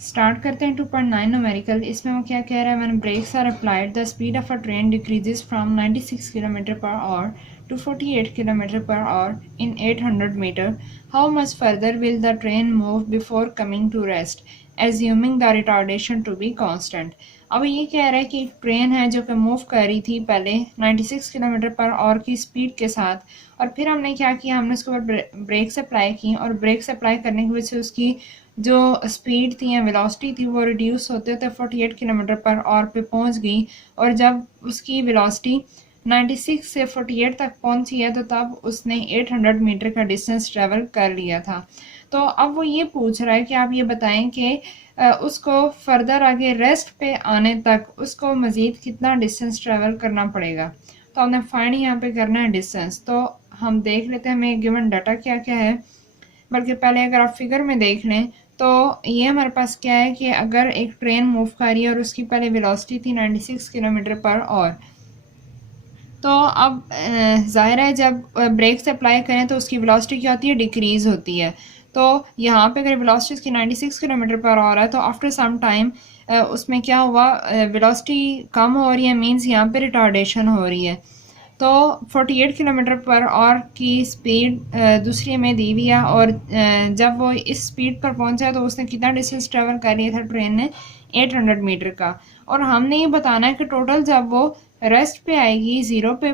Start करते हैं 2.9 numerical. इसमें वो क्या कह रहा है, when brakes are applied the speed of a train decreases from 96 kilometre per hour to 48 kilometre per hour in 800 metre. How much further will the train move before coming to rest assuming the retardation to be constant. अब ये कह रहा है कि एक train है जो कि मूव कर रही थी पहले 96 किलोमीटर पर आवर की स्पीड के साथ, और फिर हमने क्या किया, हमने उसके ऊपर ब्रेक्स अप्लाई की, और ब्रेक्स अप्लाई करने की वजह से उसकी जो स्पीड थी या वेलोसिटी थी वो रिड्यूस होते होते 48 किलोमीटर पर आवर पे पहुंच गई। और जब उसकी वेलोसिटी 96 से 48 तक पहुंची है तो तब उसने 800 मीटर का डिस्टेंस ट्रेवल कर लिया था। तो अब वो ये पूछ रहा है कि आप ये बताएं कि उसको फर्दर आगे रेस्ट पे आने तक उसको मज़ीद कितना डिस्टेंस ट्रेवल करना पड़ेगा। तो हमने फाइंड यहाँ पे करना है डिस्टेंस। तो हम देख लेते हैं हमें गिवन डाटा क्या क्या है, बल्कि पहले अगर आप फिगर में देख लें तो ये हमारे पास क्या है कि अगर एक ट्रेन मूव कर रही है और उसकी पहले वेलोसिटी थी 96 किलोमीटर पर आवर, तो अब ज़ाहिर है जब ब्रेक्स अप्लाई करें तो उसकी वेलोसिटी क्या होती है, डिक्रीज़ होती है। तो यहाँ पे अगर वेलोसिटी उसकी 96 किलोमीटर पर आवर है तो आफ्टर सम टाइम उसमें क्या हुआ, वेलोसिटी कम हो रही है, मींस यहाँ पे रिटार्डेशन हो रही है। तो 48 किलोमीटर पर आवर की स्पीड दूसरी में दी हुई है, और जब वो इस स्पीड पर पहुंचा तो उसने कितना डिस्टेंस ट्रेवल कर लिया था ट्रेन ने, 800 मीटर का। और हमने ये बताना है कि टोटल जब वो रेस्ट पे आएगी, ज़ीरो पे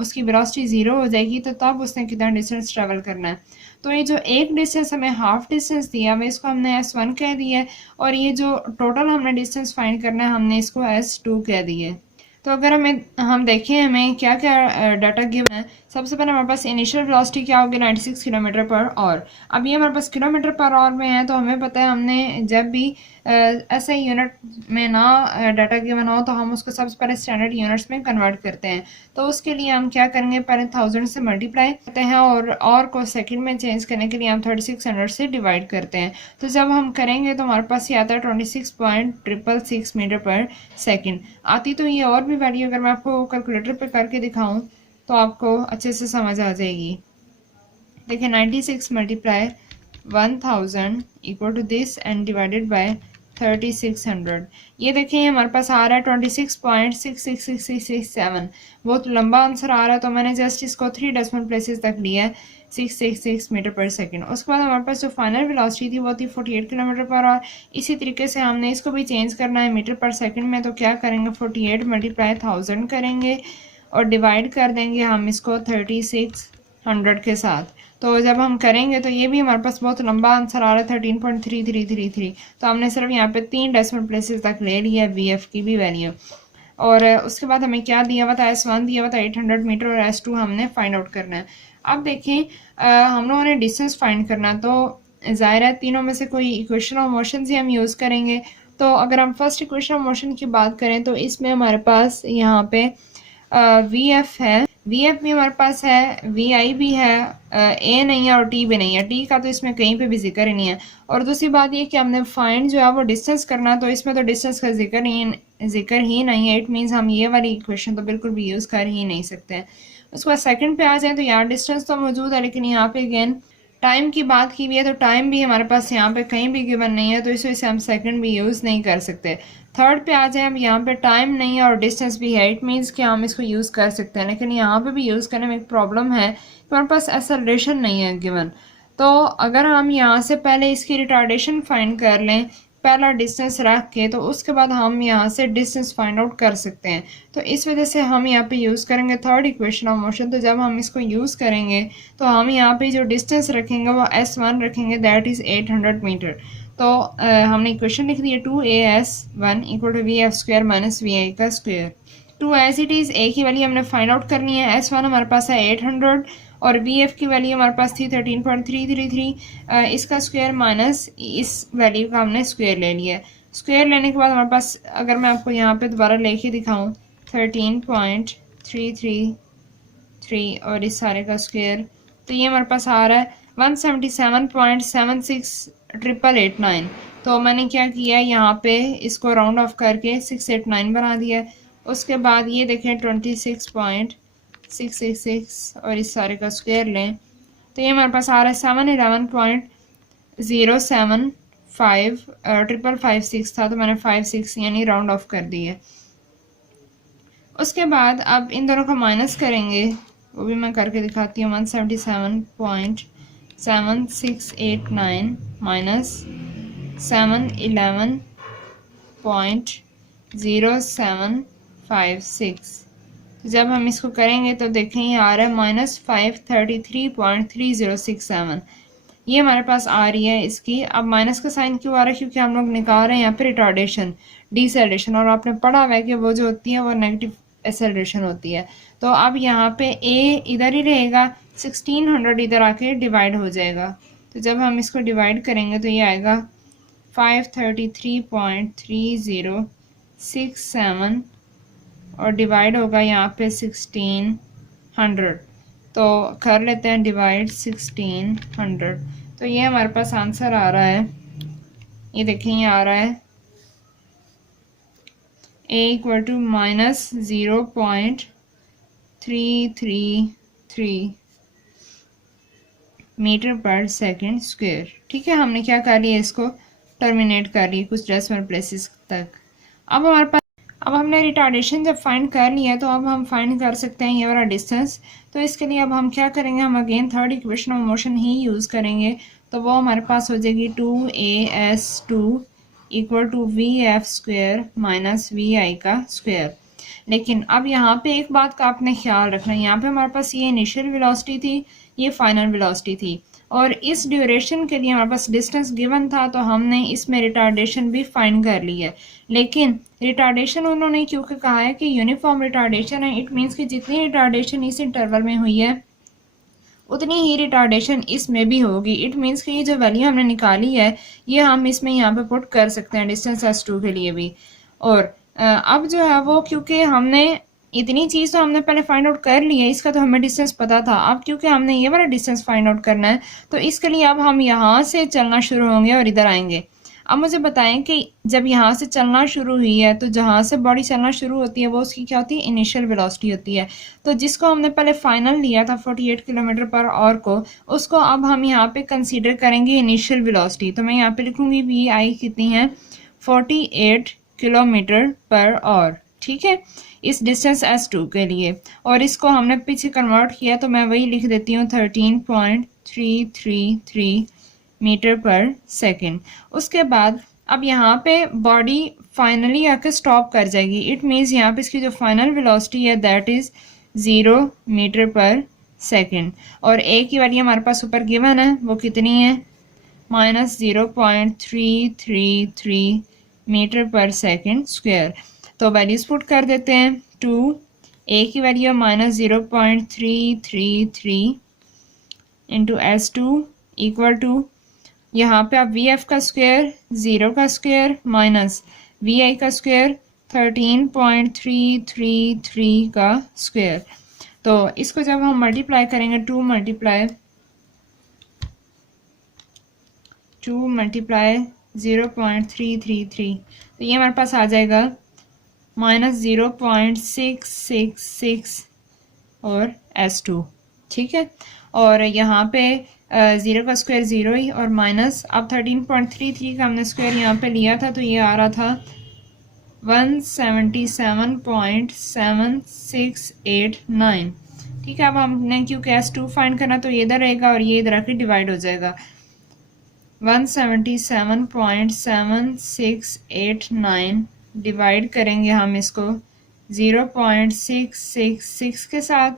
उसकी वेलोसिटी ज़ीरो हो जाएगी, तो तब उसने कितना डिस्टेंस ट्रेवल करना है। तो ये जो एक डिस्टेंस हमें हाफ डिस्टेंस दिया हुआ इसको हमने S1 कह दिया है, और ये जो टोटल हमने डिस्टेंस फाइंड करना है हमने इसको S2 कह दिया है। तो अगर हम देखें हमें क्या क्या डाटा गिवन है। सबसे पहले हमारे पास इनिशियल वेलोसिटी क्या होगी, 96 किलोमीटर पर आवर। अब ये हमारे पास किलोमीटर पर आवर में है, तो हमें पता है हमने जब भी ऐसे यूनिट में ना डाटा गिवन हो तो हम उसको सबसे पहले स्टैंडर्ड यूनिट्स में कन्वर्ट करते हैं। तो उसके लिए हम क्या करेंगे, पहले 1000 से मल्टीप्लाई करते हैं, और को सेकंड में चेंज करने के लिए हम 3600 से डिवाइड करते हैं। तो जब हम करेंगे तो हमारे पास ये आता है 26.666 मीटर पर सेकेंड। आती तो ये और भी वैल्यू अगर मैं आपको कैलकुलेटर पे करके दिखाऊं तो आपको अच्छे से समझ आ जाएगी। देखिए 96 multiply 1000 equal to this and divided by 3600। ये देखें हमारे पास आ रहा है 26.66667। बहुत लंबा आंसर आ रहा है, तो मैंने जस्ट इसको 3 डेसिमल प्लेसेस तक लिया है, 666 मीटर पर सेकंड। उसके बाद हमारे पास जो फाइनल वेलोसिटी थी वो थी 48 किलोमीटर पर आवर। इसी तरीके से हमने इसको भी चेंज करना है मीटर पर सेकंड में, तो क्या करेंगे 48 मल्टीप्लाई 1000 करेंगे और डिवाइड कर देंगे हम इसको 3600 के साथ। तो जब हम करेंगे तो ये भी हमारे पास बहुत लंबा आंसर आ रहा है 13.3333। तो हमने सिर्फ यहाँ पे 3 डेसिमल प्लेसेस तक ले लिया VF की भी वैल्यू। और उसके बाद हमें क्या दिया हुआ था, S1 दिया हुआ था 800 मीटर, और S2 हमने फाइंड आउट करना है। अब देखें हम लोगों ने डिस्टेंस फाइंड करना, तो ज़ाहिर है तीनों में से कोई इक्वेशन ऑफ मोशन ही हम यूज़ करेंगे। तो अगर हम फर्स्ट इक्वेशन ऑफ मोशन की बात करें तो इसमें हमारे पास यहाँ पे VF है, VF भी हमारे पास है, VI भी है, A नहीं है और T भी नहीं है। T का तो इसमें कहीं पे भी जिक्र ही नहीं है। और दूसरी बात ये कि हमने फाइंड जो है वो डिस्टेंस करना, तो इसमें तो डिस्टेंस का जिक्र ही नहीं है। इट मीन्स हम ये वाली इक्वेशन तो बिल्कुल भी यूज़ कर ही नहीं सकते हैं। उसके बाद सेकंड पे आ जाए तो यहाँ डिस्टेंस तो मौजूद है, लेकिन यहाँ पे अगेन टाइम की बात की हुई है, तो टाइम भी हमारे पास यहाँ पे कहीं भी गिवन नहीं है, तो इस वजह से हम सेकंड भी यूज़ नहीं कर सकते। थर्ड पे आ जाए, अब यहाँ पे टाइम नहीं है और डिस्टेंस भी है, इट मीन्स कि हम इसको यूज़ कर सकते हैं, लेकिन यहाँ पे भी यूज़ करने में एक प्रॉब्लम है कि हमारे पास एक्सेलरेशन नहीं है गिवन। तो अगर हम यहाँ से पहले इसकी रिटार्डेशन फाइंड कर लें पहला डिस्टेंस रख के, तो उसके बाद हम यहाँ से डिस्टेंस फाइंड आउट कर सकते हैं। तो इस वजह से हम यहाँ पे यूज़ करेंगे थर्ड इक्वेशन ऑफ मोशन। तो जब हम इसको यूज़ करेंगे तो हम यहाँ पे जो डिस्टेंस रखेंगे वो S1 रखेंगे, दैट इज़ 800 मीटर। तो हमने इक्वेशन लिख दी है 2AS1 equal to VF square minus VI का square. 2 as it is A की वैल्यू हमने फाइंड आउट करनी है। S1 हमारे पास है 800 और VF की वैल्यू हमारे पास थी 13.333। इसका स्क्वायर माइनस इस वैल्यू का हमने स्क्वायर ले लिया। स्क्वायर लेने के बाद हमारे पास, अगर मैं आपको यहाँ पे दोबारा लेके दिखाऊँ, 13.333 और इस सारे का स्क्वायर, तो ये हमारे पास आ रहा है 177.768889। तो मैंने क्या किया, यहाँ पे इसको राउंड ऑफ करके 689 बना दिया। उसके बाद ये देखें 26.666 और इस सारे का स्क्वायर लें, तो ये हमारे पास आ रहा है 711.07 5,556 था तो मैंने 5,6 यानी राउंड ऑफ कर दिए। उसके बाद अब इन दोनों का माइनस करेंगे, वो भी मैं करके दिखाती हूँ। 177.7689 माइनस 711.0756। जब हम इसको करेंगे तो देखें ये आ रहा है -533.3067। ये हमारे पास आ रही है इसकी। अब माइनस का साइन क्यों आ रहा है? क्योंकि हम लोग निकाल रहे हैं यहाँ पे रिटार्डेशन, डिसेलेरेशन, और आपने पढ़ा हुआ है कि वो जो होती है वो नेगेटिव एसेलरेशन होती है। तो अब यहाँ पे ए इधर ही रहेगा, 1600 इधर आके डिवाइड हो जाएगा। तो जब हम इसको डिवाइड करेंगे तो ये आएगा 533.3067 और डिवाइड होगा यहाँ पे 1600। तो कर लेते हैं डिवाइड 1600। तो ये हमारे पास आंसर आ रहा है, ये देखें ये आ रहा है A इक्वल टू -0.333 मीटर पर सेकेंड स्क्वायर। ठीक है, हमने क्या कर लिया, इसको टर्मिनेट कर लिया कुछ डेसिमल प्लेसेस तक। अब हमारे पास, अब हमने रिटार्डेशन जब फाइंड कर लिया तो अब हम फाइंड कर सकते हैं ये वाला डिस्टेंस। तो इसके लिए अब हम क्या करेंगे, हम again third equation of motion ही यूज़ करेंगे। तो वो हमारे पास हो जाएगी 2AS2 equal to VF square minus VI का स्क्वायर। लेकिन अब यहाँ पे एक बात का आपने ख्याल रखना है, यहाँ पे हमारे पास ये इनिशियल वेलोसिटी थी, ये फाइनल वेलोसिटी थी, और इस ड्यूरेशन के लिए हमारे पास डिस्टेंस गिवन था तो हमने इसमें रिटार्डेशन भी फाइंड कर ली है। लेकिन रिटार्डेशन उन्होंने क्योंकि कहा है कि यूनिफॉर्म रिटार्डेशन है, इट मीन्स कि जितनी रिटार्डेशन इस इंटरवल में हुई है उतनी ही रिटार्डेशन इसमें भी होगी। इट मीन्स कि ये जो वैल्यू हमने निकाली है ये हम इसमें यहाँ पे पुट कर सकते हैं डिस्टेंस S2 के लिए भी। और अब जो है वो, क्योंकि हमने इतनी चीज़ तो हमने पहले फाइंड आउट कर ली है, इसका तो हमें डिस्टेंस पता था। अब क्योंकि हमने ये वाला डिस्टेंस फाइंड आउट करना है तो इसके लिए अब हम यहाँ से चलना शुरू होंगे और इधर आएंगे। अब मुझे बताएं कि जब यहाँ से चलना शुरू हुई है तो जहाँ से बॉडी चलना शुरू होती है वो उसकी क्या होती है, इनिशियल वेलोसिटी होती है। तो जिसको हमने पहले फाइनल लिया था 48 किलोमीटर पर आवर को, उसको अब हम यहाँ पे कंसीडर करेंगे इनिशियल वेलोसिटी। तो मैं यहाँ पे लिखूंगी VI कितनी है, 48 किलोमीटर पर आवर। ठीक है, इस डिस्टेंस S2 के लिए, और इसको हमने पीछे कन्वर्ट किया तो मैं वही लिख देती हूँ 13.333 मीटर पर सेकेंड। उसके बाद अब यहाँ पे बॉडी फाइनली आके स्टॉप कर जाएगी। इट मीन्स यहाँ पे इसकी जो फाइनल वेलोसिटी है दैट इज़ 0 मीटर पर सेकेंड, और ए की वैल्यू हमारे पास ऊपर गिवन है, वो कितनी है, -0.333 मीटर पर सेकेंड स्क्वायर। तो वैल्यूज पुट कर देते हैं। 2 ए की value -0.333 into S2 equal to, यहाँ पे आप VF का स्क्वायर 0 का स्क्वायर माइनस VI का स्क्वायर 13.333 का स्क्वायर। तो इसको जब हम मल्टीप्लाई करेंगे, 2 मल्टीप्लाई 0.333, तो ये हमारे पास आ जाएगा -0.666 और S2। ठीक है, और यहाँ पे 0 का स्क्वायर 0 ही, और माइनस अब 13.33 का हमने स्क्वायर यहाँ पे लिया था तो ये आ रहा था 177.7689। ठीक है, अब हमने क्योंकि S2 फाइंड करना तो ये इधर रहेगा और ये इधर आके डिवाइड हो जाएगा। 177.7689 डिवाइड करेंगे हम इसको 0.666 के साथ,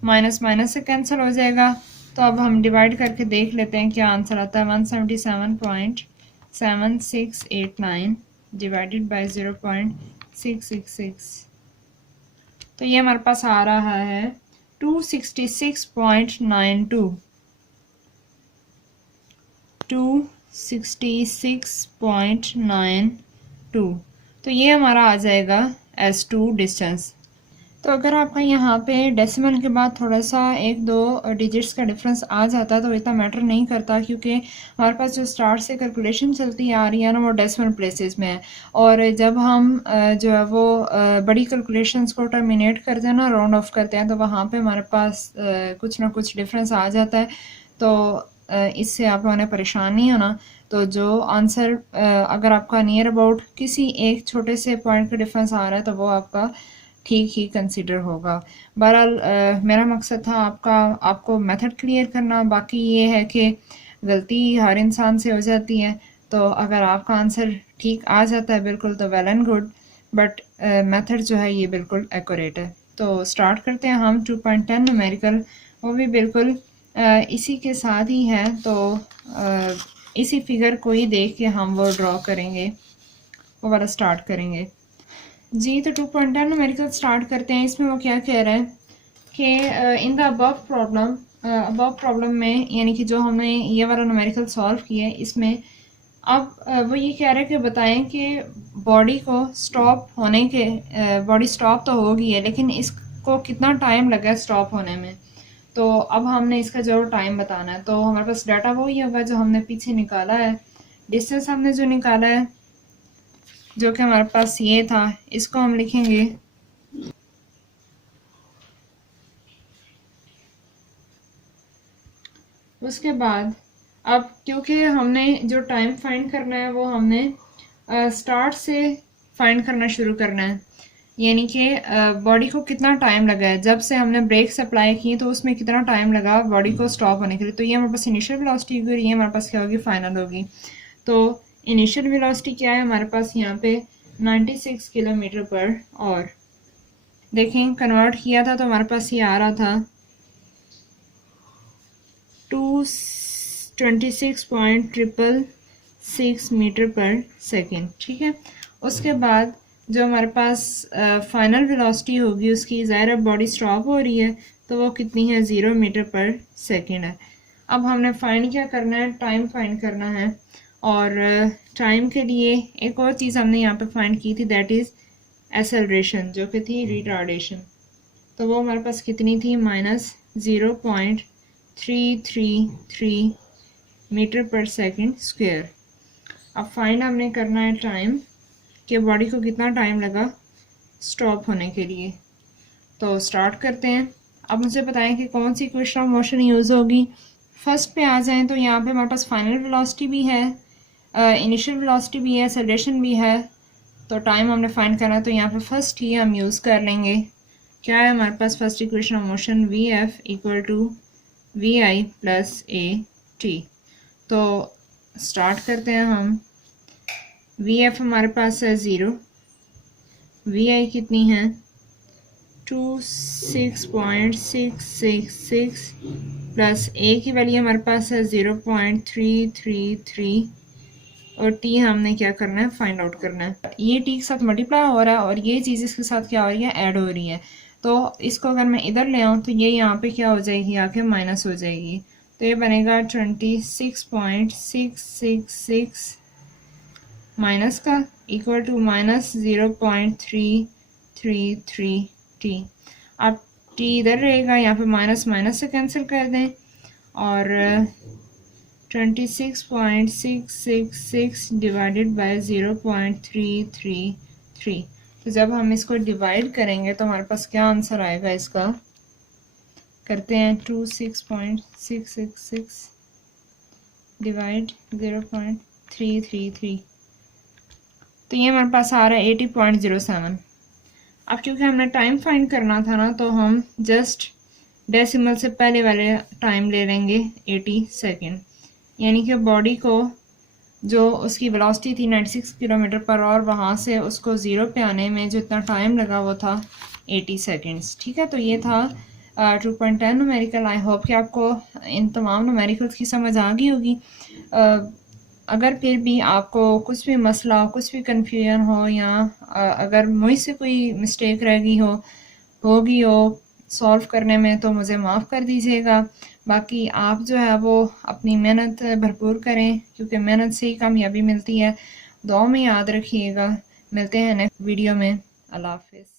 माइनस माइनस से कैंसिल हो जाएगा। तो अब हम डिवाइड करके देख लेते हैं क्या आंसर आता है। 177.7689 डिवाइडेड बाय 0.666, तो ये हमारे पास आ रहा है 266.92 266.92। तो ये हमारा आ जाएगा S2 डिस्टेंस। तो अगर आपका यहाँ पे डेसिमल के बाद थोड़ा सा 1-2 डिजिट्स का डिफरेंस आ जाता तो इतना मैटर नहीं करता, क्योंकि हमारे पास जो स्टार्ट से कैलकुलेशन चलती आ रही है ना वो डेसिमल प्लेसेस में है, और जब हम जो है वो बड़ी कैलकुलेशंस को टर्मिनेट करते हैं ना, राउंड ऑफ करते हैं, तो वहाँ पे हमारे पास कुछ ना कुछ डिफरेंस आ जाता है। तो इससे आप लोगों ने परेशान नहीं होना। तो जो आंसर अगर आपका नियर अबाउट किसी एक छोटे से पॉइंट का डिफरेंस आ रहा है तो वो आपका ठीक ही कंसिडर होगा। बहरहाल मेरा मकसद था आपको मेथड क्लियर करना। बाकी ये है कि गलती हर इंसान से हो जाती है, तो अगर आपका आंसर ठीक आ जाता है बिल्कुल तो well and good, but method जो है ये बिल्कुल एक्यूरेट है। तो स्टार्ट करते हैं हम 2.10 न्यूमेरिकल, वो भी बिल्कुल इसी के साथ ही है। तो इसी फिगर को ही देख के हम वो ड्रॉ करेंगे, वो वाला स्टार्ट करेंगे जी। तो 2.10 न्यूमेरिकल स्टार्ट करते हैं। इसमें वो क्या कह रहा है कि इन द अबव प्रॉब्लम में, यानी कि जो हमने ये वाला न्यूमेरिकल सॉल्व किया है, इसमें अब वो ये कह रहा है कि बताएं कि बॉडी को स्टॉप होने के, बॉडी स्टॉप तो हो गई है लेकिन इसको कितना टाइम लगा स्टॉप होने में। तो अब हमने इसका जो टाइम बताना है, तो हमारे पास डाटा वो ही होगा जो हमने पीछे निकाला है। डिस्टेंस हमने जो निकाला है, जो कि हमारे पास ये था, इसको हम लिखेंगे उसके बाद अब क्योंकि हमने जो टाइम फाइंड करना है वो हमने स्टार्ट से फाइंड करना शुरू करना है, यानी कि बॉडी को कितना टाइम लगा है जब से हमने ब्रेक्स अप्लाई की तो उसमें कितना टाइम लगा बॉडी को स्टॉप होने के लिए। तो ये हमारे पास इनिशियल वेलोसिटी होगी और ये हमारे पास क्या होगी, फाइनल होगी। तो इनिशियल वेलोसिटी क्या है हमारे पास यहाँ पे 96 किलोमीटर पर आवर। देखें कन्वर्ट किया था तो हमारे पास ये आ रहा था 226.666 मीटर पर सेकेंड, ठीक है। उसके बाद जो हमारे पास फाइनल वेलोसिटी होगी उसकी, ज़ाहिर बॉडी स्टॉप हो रही है तो वो कितनी है, 0 मीटर पर सेकेंड है। अब हमने फाइंड क्या करना है, टाइम फाइंड करना है। और टाइम के लिए एक और चीज़ हमने यहाँ पे फाइंड की थी, दैट इज़ एक्सेलरेशन, जो कि थी रिटार्डेशन। तो वो हमारे पास कितनी थी, -0.333 मीटर पर सेकेंड स्क्वायर। अब फाइंड हमने करना है टाइम, कि बॉडी को कितना टाइम लगा स्टॉप होने के लिए। तो स्टार्ट करते हैं। अब मुझे बताएं कि कौन सी इक्वेशन ऑफ मोशन यूज़ होगी। फर्स्ट पे आ जाएं तो यहाँ पे हमारे पास फाइनल वेलोसिटी भी है, इनिशियल वेलोसिटी भी है, एक्सेलरेशन भी है। तो टाइम हमने फाइंड करना है, तो यहाँ पे फर्स्ट ही हम यूज़ कर लेंगे। क्या है हमारे पास first equation of motion, VF equal to VI plus AT। तो स्टार्ट करते हैं हम। VF हमारे पास है 0, VI कितनी है 26.666 प्लस A की वैल्यू हमारे पास है 0.333 और T हमने क्या करना है, फाइंड आउट करना है। ये T के साथ मल्टीप्लाई हो रहा है और ये चीज़ इसके साथ क्या हो रही है, ऐड हो रही है। तो इसको अगर मैं इधर ले आऊँ तो ये यहाँ पे क्या हो जाएगी, आके माइनस हो जाएगी। तो ये बनेगा 26.666 माइनस का इक्वल टू -0.333T। अब T इधर रहेगा, यहाँ पे माइनस माइनस से कैंसिल कर दें और 26.666 डिवाइडेड बाय 0.333। तो जब हम इसको डिवाइड करेंगे तो हमारे पास क्या आंसर आएगा इसका, करते हैं 26.666 डिवाइड 0.333। तो ये हमारे पास आ रहा है 80.07। अब क्योंकि हमने टाइम फाइंड करना था ना, तो हम जस्ट डेसिमल से पहले वाले टाइम ले लेंगे 80 सेकेंड, यानी कि बॉडी को जो उसकी वेलोसिटी थी 96 किलोमीटर पर आवर, वहाँ से उसको 0 पे आने में जो इतना टाइम लगा वो था 80 सेकेंड्स, ठीक है। तो ये था 2.10 न्यूमेरिकल। आई होप कि आपको इन तमाम न्यूमेरिकल्स की समझ आ गई होगी। अगर फिर भी आपको कुछ भी मसला हो, कुछ भी कन्फ्यूजन हो, या अगर मुझसे कोई मिस्टेक रह गई होगी सॉल्व करने में, तो मुझे माफ़ कर दीजिएगा। बाकी आप जो है वो अपनी मेहनत भरपूर करें, क्योंकि मेहनत से ही कामयाबी मिलती है। दुआ में याद रखिएगा। मिलते हैं नेक्स्ट वीडियो में। अल्लाह हाफिज़।